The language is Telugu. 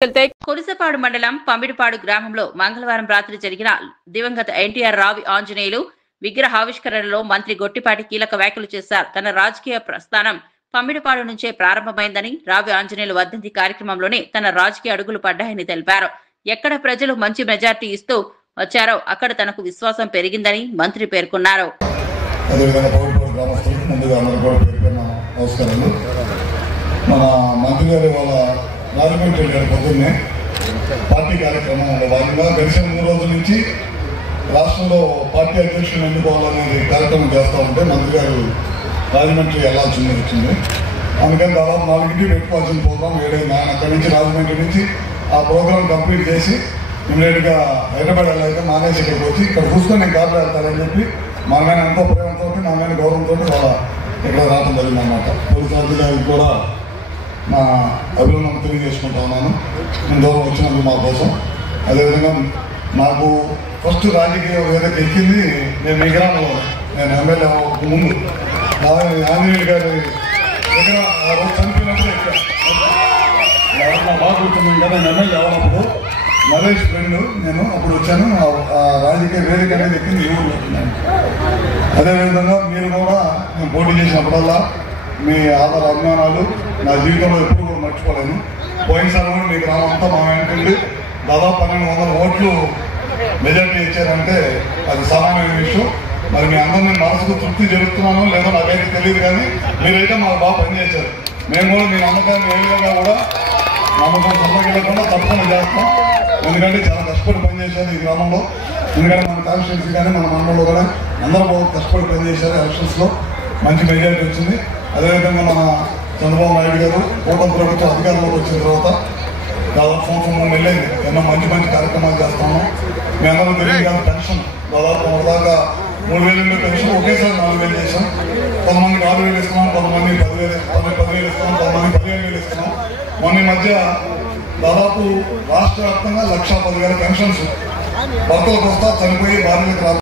కురిసపాడు మండలం పమిడిపాడు గ్రామంలో మంగళవారం రాత్రి జరిగిన దివంగత ఎన్టీఆర్ రావి ఆంజనేయులు విగ్రహావిష్కరణలో మంత్రి గొట్టిపాటి కీలక వ్యాఖ్యలు చేశారు. తన రాజకీయ ప్రస్థానం పమిడిపాడు నుంచే ప్రారంభమైందని, రావి ఆంజనేయులు వర్ధంతి కార్యక్రమంలోనే తన రాజకీయ అడుగులు పడ్డాయని తెలిపారు. ఎక్కడ ప్రజలు మంచి మెజార్టీ ఇస్తూ వచ్చారో అక్కడ తనకు విశ్వాసం పెరిగిందని మంత్రి పేర్కొన్నారు. మన మంత్రి గారి వాళ్ళ రాజమండ్రి గారి పొద్దున్నే పార్టీ కార్యక్రమంలో భాగంగా గడిచిన 3 రోజుల నుంచి రాష్ట్రంలో పార్టీ అధ్యక్షులను ఎన్నుకోవాలనేది కార్యక్రమం చేస్తూ ఉంటే మంత్రి గారు రాజమండ్రి వెళ్లాల్సింది వచ్చింది. అందుకని దాదాపు 4కి పెట్టుకోవాల్సిన ప్రోగ్రాం 7 ఆయన అక్కడి నుంచి రాజమండ్రి నుంచి ఆ ప్రోగ్రాం కంప్లీట్ చేసి ఇమీడియట్గా హైదరాబాద్ వెళ్ళాక మానేసి ఇక్కడికి వచ్చి ఇక్కడ చూసుకొని నేను కార్లు వెళ్తారని చెప్పి మా మీద ఎంతో ప్రేమతో మా మీద గౌరవంతో వాళ్ళ ఇక్కడ రావడం జరిగింది అన్నమాట. పోలీసు అధికారులకు కూడా నా అభినందన తెలియజేసుకుంటా ఉన్నాను, నేను దూరం వచ్చినందుకు మా కోసం. అదేవిధంగా నాకు ఫస్ట్ రాజకీయ వేదిక ఎక్కింది నేను మీ గ్రామంలో, నేను ఎమ్మెల్యే ముందు ఆంజనేయులు గారి దగ్గర ఆ రోజు చనిపోయినప్పుడు ఎక్కాను. నా బాగా గుర్తుంది కదా, నేను ఎమ్మెల్యే అవనప్పుడు నరేష్ ఫ్రెండ్ నేను అప్పుడు వచ్చాను. ఆ రాజకీయ వేదిక అనేది ఎక్కింది ఈ ఊరు పెట్టినాను. అదేవిధంగా మీరు కూడా నేను పోటీ చేసినప్పుడల్లా మీ ఆధార అభిమానాలు నా జీవితంలో ఎప్పుడు కూడా మర్చిపోలేను. పోయినసారి కూడా మీ గ్రామం అంతా మా వెంటండి దాదాపు 1200 ఓట్లు మెజార్టీ ఇచ్చారంటే అది సామాన్య విషయం. మరి మీ అందరినీ మనసుకు తృప్తి జరుగుతున్నానో లేదో నాకైతే తెలియదు, కానీ మీరైతే మాకు బాగా పనిచేశారు. మేము కూడా మీ నమ్మకాన్ని ఏ విధంగా కూడా నమ్మకం సంపగిలకుండా తప్పకుండా చేస్తాం. ఎందుకంటే చాలా కష్టపడి పనిచేశారు ఈ గ్రామంలో. ఎందుకంటే మన కాన్స్టిట్యున్సీ కానీ మన మండలంలో కూడా అందరూ బాగా కష్టపడి పనిచేశారు. ఎలక్షన్స్లో మంచి మెజారిటీ వచ్చింది. అదేవిధంగా మన చంద్రబాబు నాయుడు గారు కూటమి ప్రభుత్వం అధికారంలోకి వచ్చిన తర్వాత దాదాపు సంవత్సరం 3 నెలలైంది. ఎన్నో మంచి కార్యక్రమాలు చేస్తాము. మీ అందరూ తెలియదు కానీ పెన్షన్ దాదాపు దాకా 3,000 పెన్షన్ ఒకేసారి 4,000 చేసాం. కొంతమందికి 6,000 ఇస్తున్నాం, కొంతమంది 10,000 ఇస్తున్నాం, కొంతమంది 15,000 ఇస్తున్నాం. మొన్న మధ్య దాదాపు రాష్ట్ర వ్యాప్తంగా 1,10,000 పెన్షన్స్ భర్తలకు వస్తా చనిపోయి భార్యలకు